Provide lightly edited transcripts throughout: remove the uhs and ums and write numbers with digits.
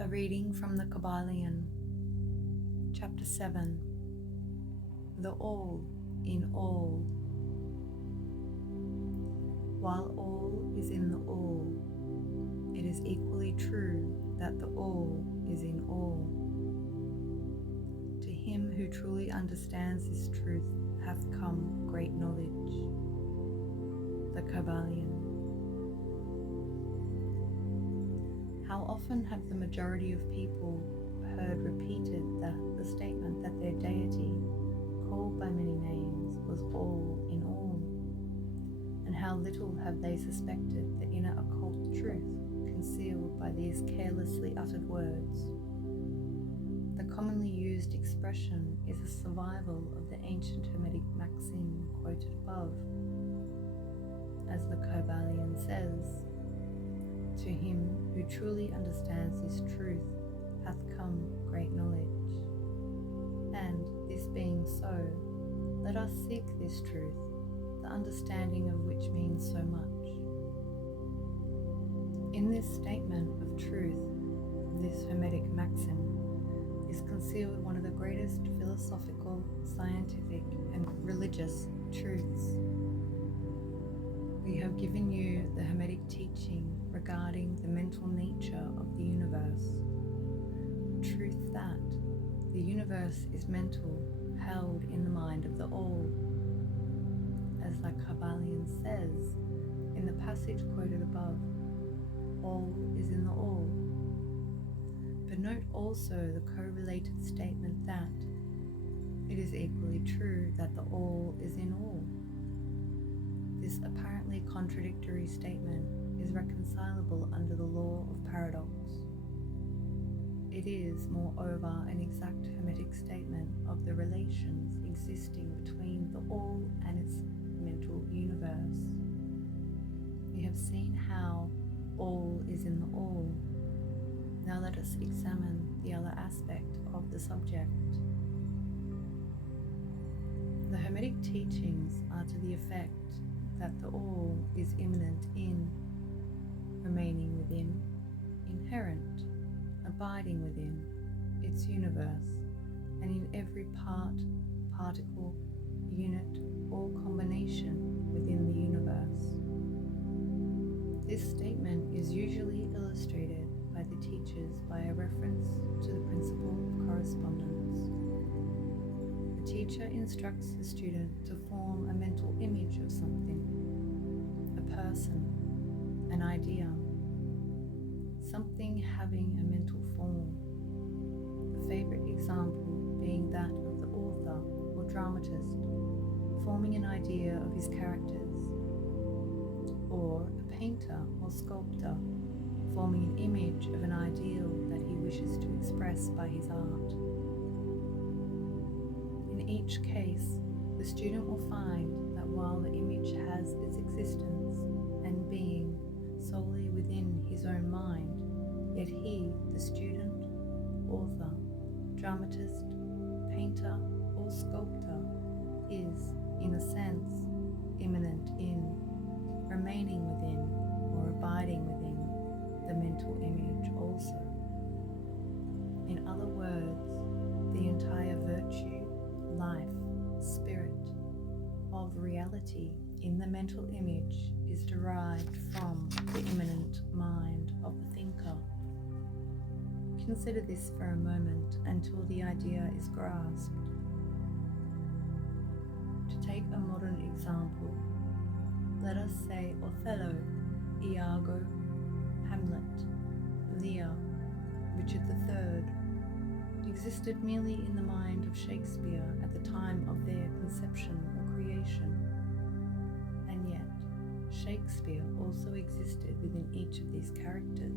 A reading from the Kybalion, Chapter 7, The All in All. While all is in the all, it is equally true that the all is in all. To him who truly understands this truth hath come great knowledge. The Kybalion. How often have the majority of people heard repeated the statement that their deity, called by many names, was all in all? And how little have they suspected the inner occult truth concealed by these carelessly uttered words? The commonly used expression is a survival of the ancient Hermetic maxim quoted above. As the Kybalion says, to him who truly understands this truth hath come great knowledge. And this being so, let us seek this truth, the understanding of which means so much. In this statement of truth, this Hermetic maxim, is concealed one of the greatest philosophical, scientific, and religious truths. We have given you the Hermetic teaching regarding the mental nature of the universe. The truth that the universe is mental, held in the mind of the all. As the Kybalion says in the passage quoted above, all is in the all. But note also the correlated statement that it is equally true that the all is in all. This apparently contradictory statement is reconcilable under the law of paradox. It is, moreover, an exact Hermetic statement of the relations existing between the all and its mental universe. We have seen how all is in the all. Now let us examine the other aspect of the subject. The Hermetic teachings are to the effect that the all is immanent in, remaining within, inherent, abiding within its universe, and in every part, particle, unit, or combination within the universe. This statement is usually illustrated by the teachers by a reference to the principle of correspondence. The teacher instructs the student to form a mental image of something, a person, an idea, something having a mental form. The favorite example being that of the author or dramatist forming an idea of his characters, or a painter or sculptor forming an image of an ideal that he wishes to express by his art. In each case, the student will find that while the image has its existence and being solely within his own mind, yet he, the student, author, dramatist, painter, or sculptor, is, in a sense, immanent in, remaining within, or abiding within the mental image also. In other words, the entire virtue, life, spirit of reality in the mental image is derived from the immanent mind of the thinker. Consider this for a moment until the idea is grasped. To take a modern example, let us say Othello, Iago, Hamlet, Lear, Richard III existed merely in the mind of Shakespeare at the time of their conception or creation. And yet, Shakespeare also existed within each of these characters,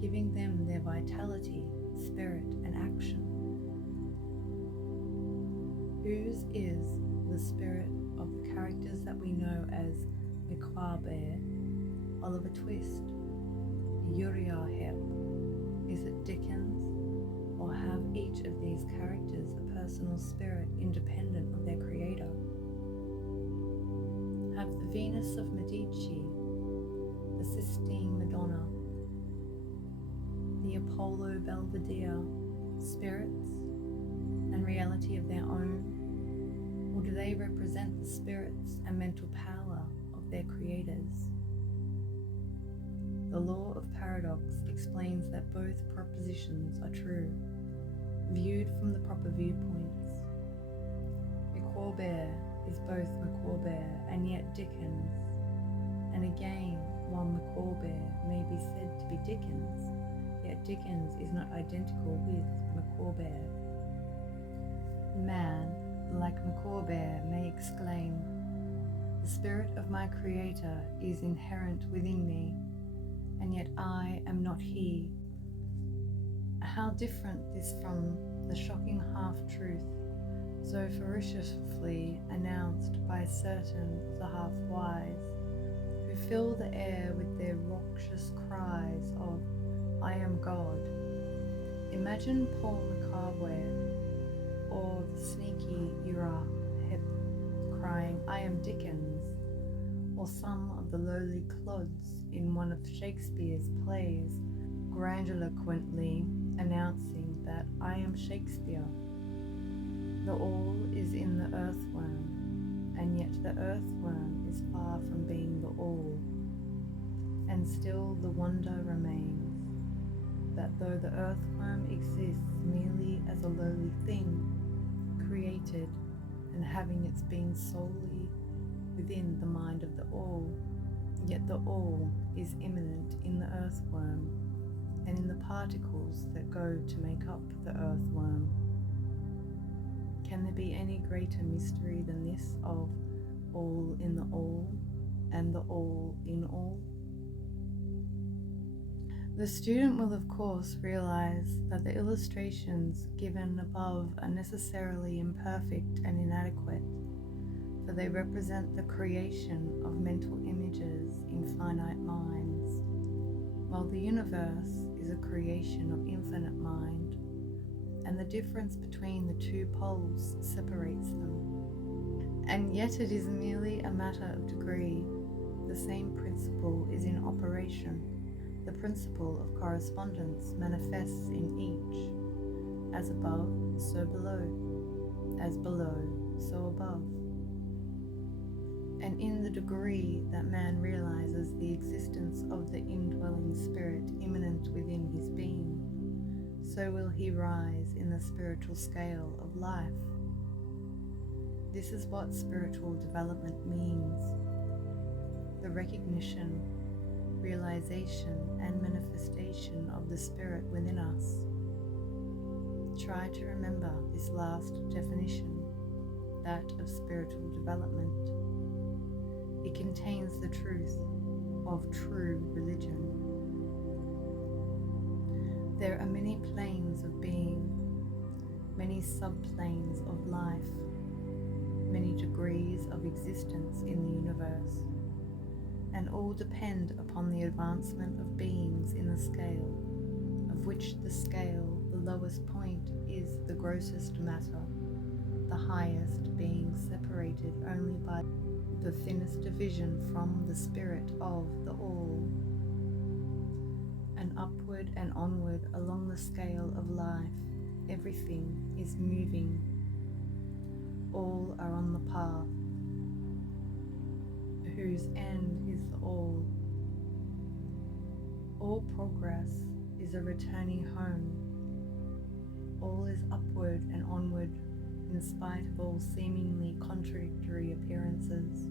giving them their vitality, spirit, and action. Whose is the spirit of the characters that we know as Micawber, Oliver Twist, Uriah Heep? Is it Dickens? Or have each of these characters a personal spirit independent of their creator? Have the Venus of Medici, the Sistine Madonna, the the Apollo Belvedere, spirits and reality of their own? Or do they represent the spirits and mental power of their creators? The law of paradox explains that both propositions are true, viewed from the proper viewpoints. Micawber is both Micawber and yet Dickens, and again, while Micawber may be said to be Dickens, yet Dickens is not identical with Micawber. Man, like Micawber, may exclaim, "The spirit of my creator is inherent within me, and yet I am not he." How different this from the shocking half-truth so ferociously announced by certain of the half-wise, who fill the air with their raucous cries of "I am God." Imagine Paul McCartway or the sneaky Uriah Heep crying "I am Dickens," or some of the lowly clods in one of Shakespeare's plays grandiloquently announcing that "I am Shakespeare." The all is in the earthworm, and yet the earthworm is far from being the all. And still the wonder remains that though the earthworm exists merely as a lowly thing, created and having its being solely within the mind of the all, yet the all is immanent in the earthworm and in the particles that go to make up the earthworm. Can there be any greater mystery than this of all in the all and the all in all? The student will of course realize that the illustrations given above are necessarily imperfect and inadequate, for they represent the creation of mental images in finite minds, while the universe is a creation of infinite mind, and the difference between the two poles separates them. And yet it is merely a matter of degree. The same principle is in operation. The principle of correspondence manifests in each. As above, so below. As below, so above. And in the degree that man realizes the existence of the indwelling spirit immanent within his being, so will he rise in the spiritual scale of life. This is what spiritual development means: the recognition, realization, and manifestation of the spirit within us. Try to remember this last definition, that of spiritual development. It contains the truth of true religion. There are many planes of being, many subplanes of life, many degrees of existence in the universe, and all depend upon the advancement of beings in the scale, of which the scale, the lowest point, is the grossest matter, the highest being separated only by the thinnest division from the spirit of the all. And upward and onward along the scale of life, everything is moving. All are on the path, whose end is the all. All progress is a returning home. All is upward and onward in spite of all seemingly contradictory appearances.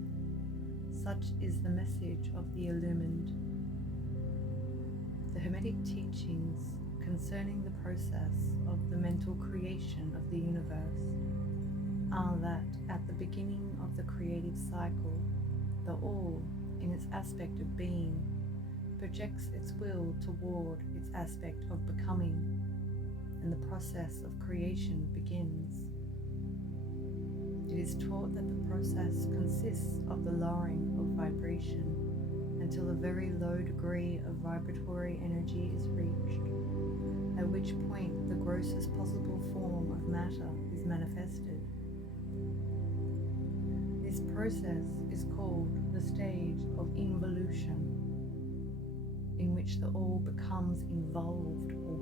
Such is the message of the illumined. The Hermetic teachings concerning the process of the mental creation of the universe are that at the beginning of the creative cycle, the all, in its aspect of being, projects its will toward its aspect of becoming, and the process of creation begins. It is taught that the process consists of the lowering of vibration until a very low degree of vibratory energy is reached, at which point the grossest possible form of matter is manifested. This process is called the stage of involution, in which the all becomes involved or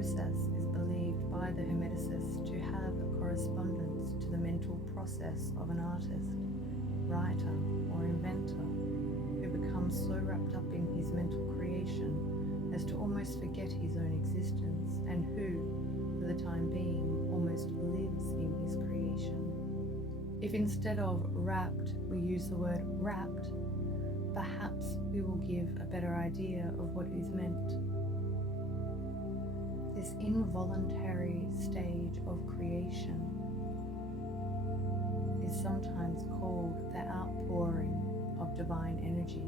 process is believed by the Hermeticists to have a correspondence to the mental process of an artist, writer, or inventor who becomes so wrapped up in his mental creation as to almost forget his own existence, and who, for the time being, almost lives in his creation. If instead of wrapped we use the word wrapped, perhaps we will give a better idea of what is meant. This involuntary stage of creation is sometimes called the outpouring of divine energy,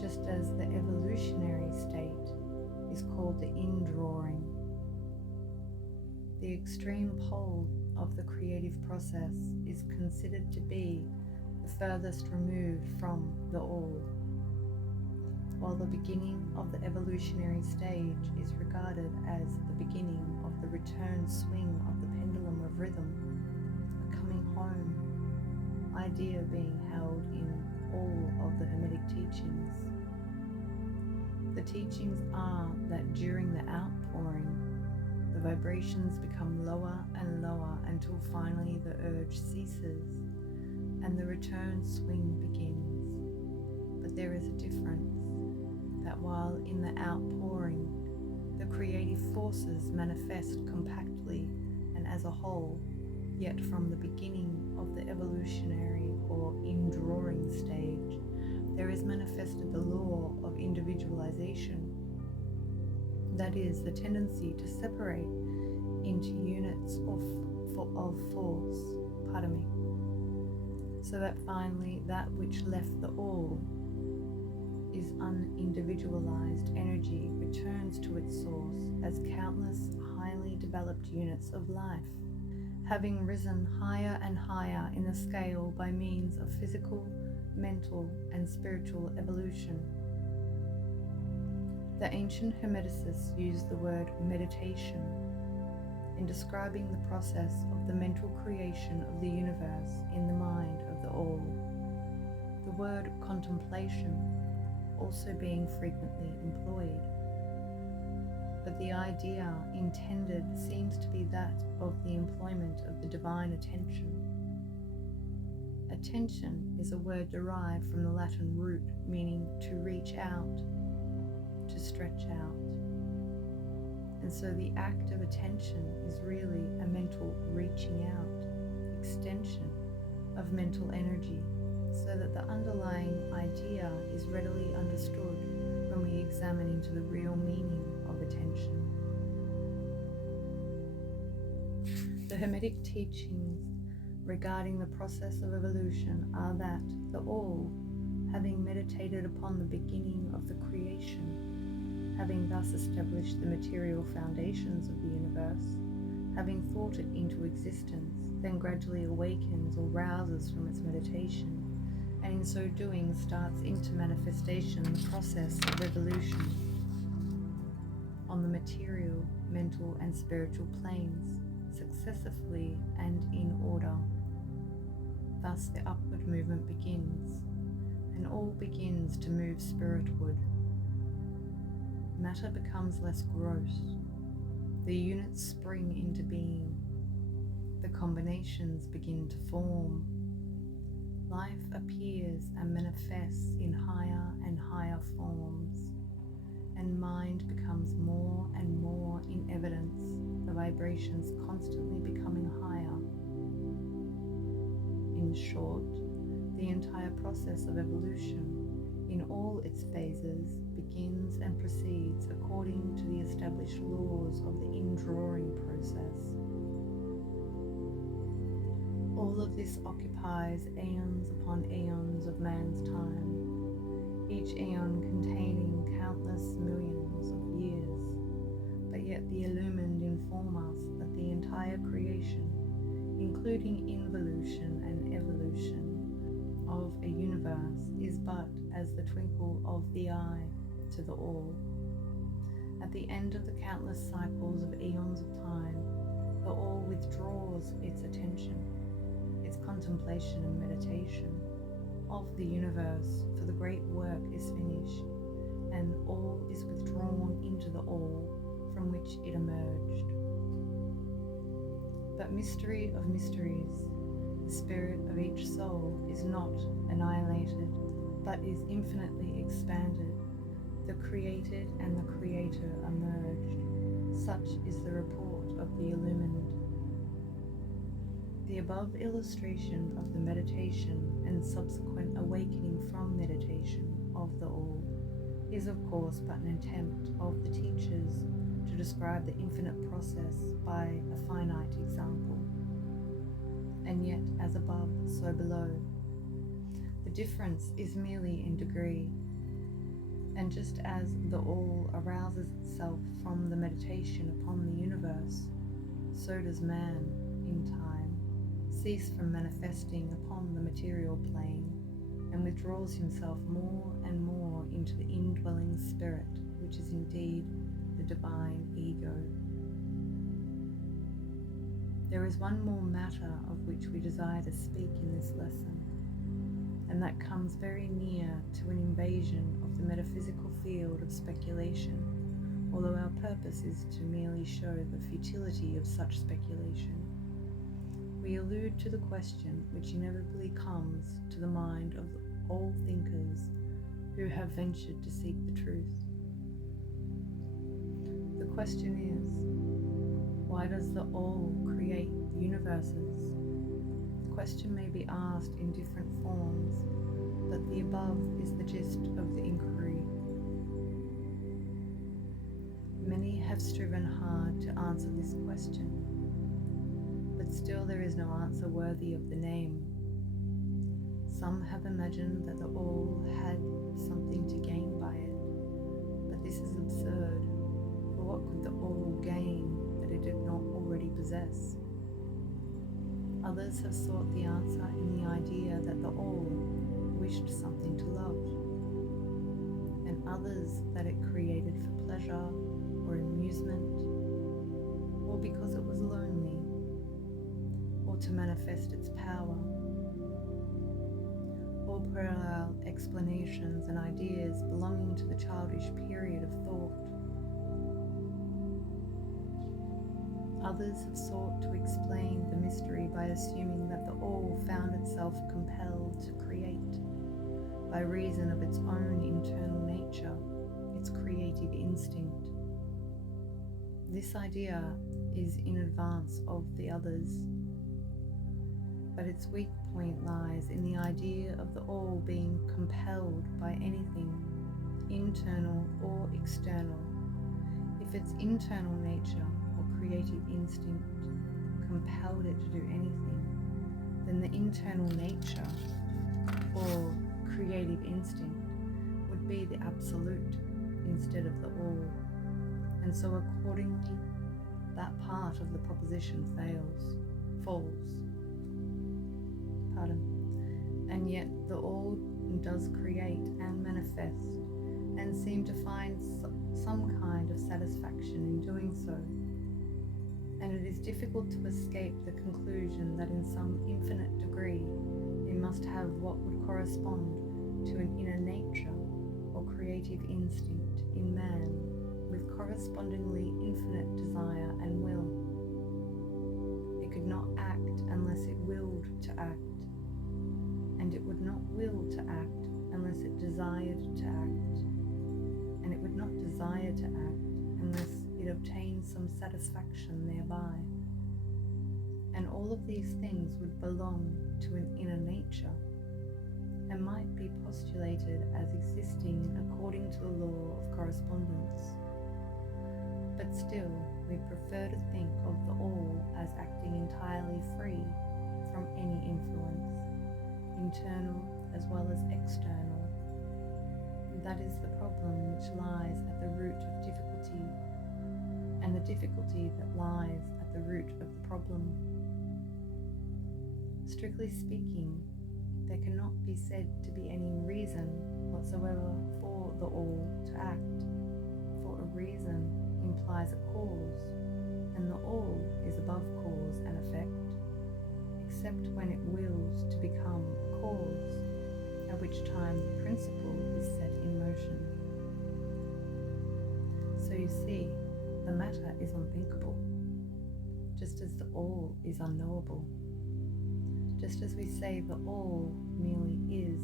just as the evolutionary state is called the indrawing. The extreme pole of the creative process is considered to be the furthest removed from the all, while the beginning of the evolutionary stage is regarded as the beginning of the return swing of the pendulum of rhythm, a coming home idea being held in all of the Hermetic teachings. The teachings are that during the outpouring, the vibrations become lower and lower until finally the urge ceases and the return swing begins. But there is a difference, that while in the outpouring, the creative forces manifest compactly and as a whole, yet from the beginning of the evolutionary or indrawing stage, there is manifested the law of individualization. That is, the tendency to separate into units of force, so that finally that which left the all is unindividualized energy returns to its source as countless highly developed units of life, having risen higher and higher in the scale by means of physical, mental, and spiritual evolution. The ancient Hermeticists used the word meditation in describing the process of the mental creation of the universe in the mind of the all. The word contemplation also being frequently employed, but the idea intended seems to be that of the employment of the divine attention. Attention is a word derived from the Latin root meaning to reach out, to stretch out. And so the act of attention is really a mental reaching out, extension of mental energy, so that the underlying idea is readily understood when we examine into the real meaning of attention. The Hermetic teachings regarding the process of evolution are that the all, having meditated upon the beginning of the creation, having thus established the material foundations of the universe, having thought it into existence, then gradually awakens or rouses from its meditation, and in so doing starts into manifestation the process of evolution on the material, mental, and spiritual planes, successively and in order. Thus the upward movement begins, and all begins to move spiritward. Matter becomes less gross. The units spring into being. The combinations begin to form. Life appears and manifests in higher and higher forms, and mind becomes more and more in evidence, the vibrations constantly becoming higher. In short, the entire process of evolution, in all its phases, begins and proceeds according to the established laws of the indrawing process. All of this occupies aeons upon aeons of man's time, each aeon containing countless millions of years, but yet the illumined inform us that the entire creation, including involution and evolution, of a universe is but as the twinkle of the eye to the all. At the end of the countless cycles of eons of time, the all withdraws its attention, its contemplation and meditation of the universe, for the great work is finished, and all is withdrawn into the all, from But mystery of mysteries, the spirit of each soul is not annihilated, but is infinitely expanded. The created and the creator are merged. Such is the report of the illumined. The above illustration of the meditation and subsequent awakening from meditation of the all is of course but an attempt of the teachers to describe the infinite process by a finite example. And yet, as above, so below. The difference is merely in degree. And just as the all arouses itself from the meditation upon the universe, so does man, in time, cease from manifesting upon the material plane and withdraws himself more and more into the indwelling spirit, which is indeed the divine ego. There is one more matter of which we desire to speak in this lesson, and that comes very near to an invasion of the metaphysical field of speculation, although our purpose is to merely show the futility of such speculation. We allude to the question which inevitably comes to the mind of all thinkers who have ventured to seek the truth. The question is, why does the all create the universes? The question may be asked in different forms, but the above is the gist of the inquiry. Many have striven hard to answer this question, but still there is no answer worthy of the name. Some have imagined that the all had something to gain by it, but this is absurd, for what could the all gain that it did not already possess? Others have sought the answer in the idea that the all wished something to love, and others that it created for pleasure or amusement, or because it was lonely, or to manifest its power. All parallel explanations and ideas belonging to the childish period of thought. Others have sought to explain the mystery by assuming that the all found itself compelled to create by reason of its own internal nature, its creative instinct. This idea is in advance of the others, but its weak point lies in the idea of the all being compelled by anything, internal or external. If its internal nature or creative instinct compelled it to do anything, then the internal nature or creative instinct would be the absolute instead of the all, and so accordingly that part of the proposition falls. And yet the all does create and manifest, and seem to find some kind of satisfaction in doing so. And it is difficult to escape the conclusion that in some infinite degree it must have what would correspond to an inner nature or creative instinct in man, with correspondingly infinite desire and will. It could not act unless it willed to act, and it would not will to act unless it desired to act, and it would not desire to act unless it obtained some satisfaction thereby. And all of these things would belong to an inner nature, and might be postulated as existing according to the law of correspondence. But still, we prefer to think of the all as acting entirely free from any influence, internal as well as external. That is the problem which lies at the root of difficulty, and the difficulty that lies at the root of the problem. Strictly speaking, there cannot be said to be any reason whatsoever for the all to act, for a reason implies a cause, and the all is above cause and effect, except when it wills to become a cause, at which time the principle is set in motion. So you see, the matter is unthinkable. just as the all is unknowable, just as we say the all merely is.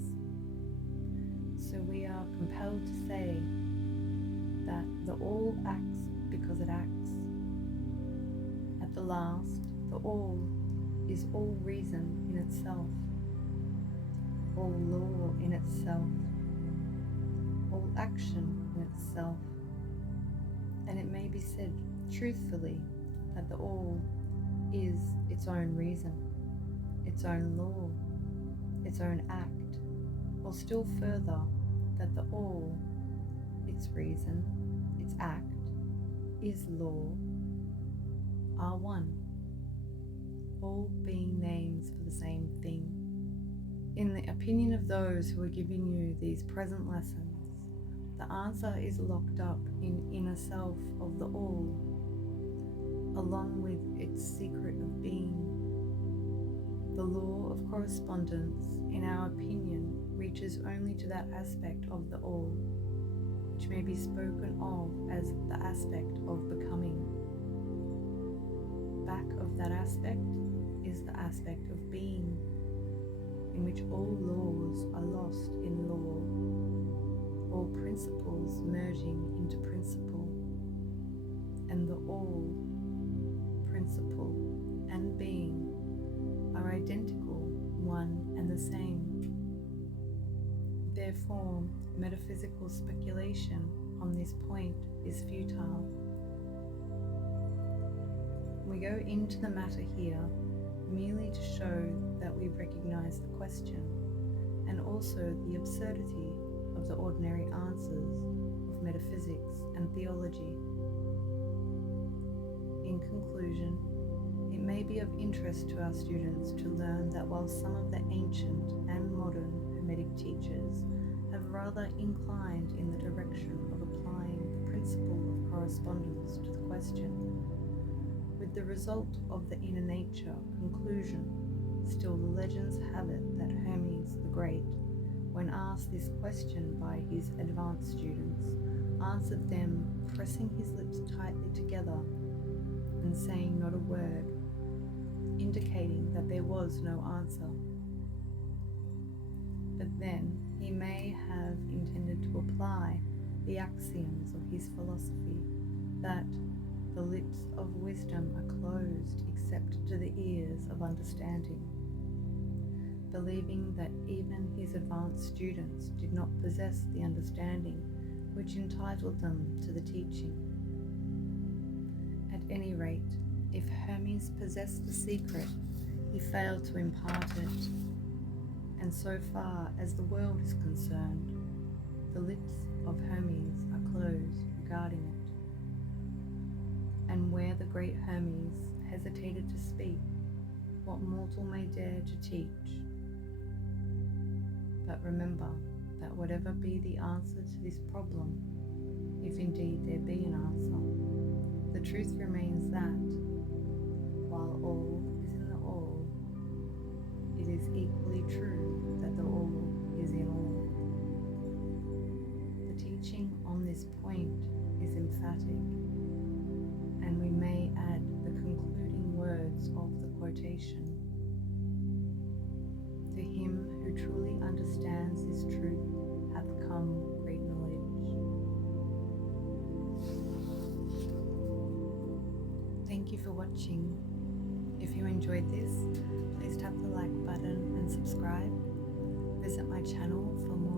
So we are compelled to say that the all acts because it acts. At the last, the all is all reason in itself, all law in itself, all action in itself. And it may be said truthfully that the all is its own reason, its own law, its own act, or still further, that the all, its reason, its act, is law, are one, all being names for the same thing. In the opinion of those who are giving you these present lessons, the answer is locked up in inner self of the all, along with its secret of being. The law of correspondence, in our opinion, reaches only to that aspect of the all, which may be spoken of as the aspect of becoming. Back of that aspect is the aspect of being, in which all laws are lost in law, all principles merging into principle, and the all, principle, and being are identical, one and the same. Therefore, metaphysical speculation on this point is futile. We go into the matter here merely to show that we recognize the question and also the absurdity of the ordinary answers of metaphysics and theology. In conclusion, it may be of interest to our students to learn that while some of the ancient and modern Hermetic teachers have rather inclined in the direction of applying the principle of correspondence to the question, with the result of the inner nature conclusion, still the legends have it that Hermes the Great, when asked this question by his advanced students, answered them pressing his lips tightly together and saying not a word, indicating that there was no answer. But then he may have intended to apply the axioms of his philosophy, that the lips of wisdom are closed except to the ears of understanding, believing that even his advanced students did not possess the understanding which entitled them to the teaching. At any rate, if Hermes possessed the secret, he failed to impart it, and so far as the world is concerned, the lips of Hermes are closed regarding it. And where the great Hermes hesitated to speak, what mortal may dare to teach? But remember that whatever be the answer to this problem, if indeed there be an answer, the truth remains that, while all is in the all, it is equally true that the all is in all. The teaching on this point is emphatic, and we may add the concluding words of the quotation. To him who truly understands this truth hath come great knowledge. Thank you for watching. If you enjoyed this, please tap the like button and subscribe. Visit my channel for more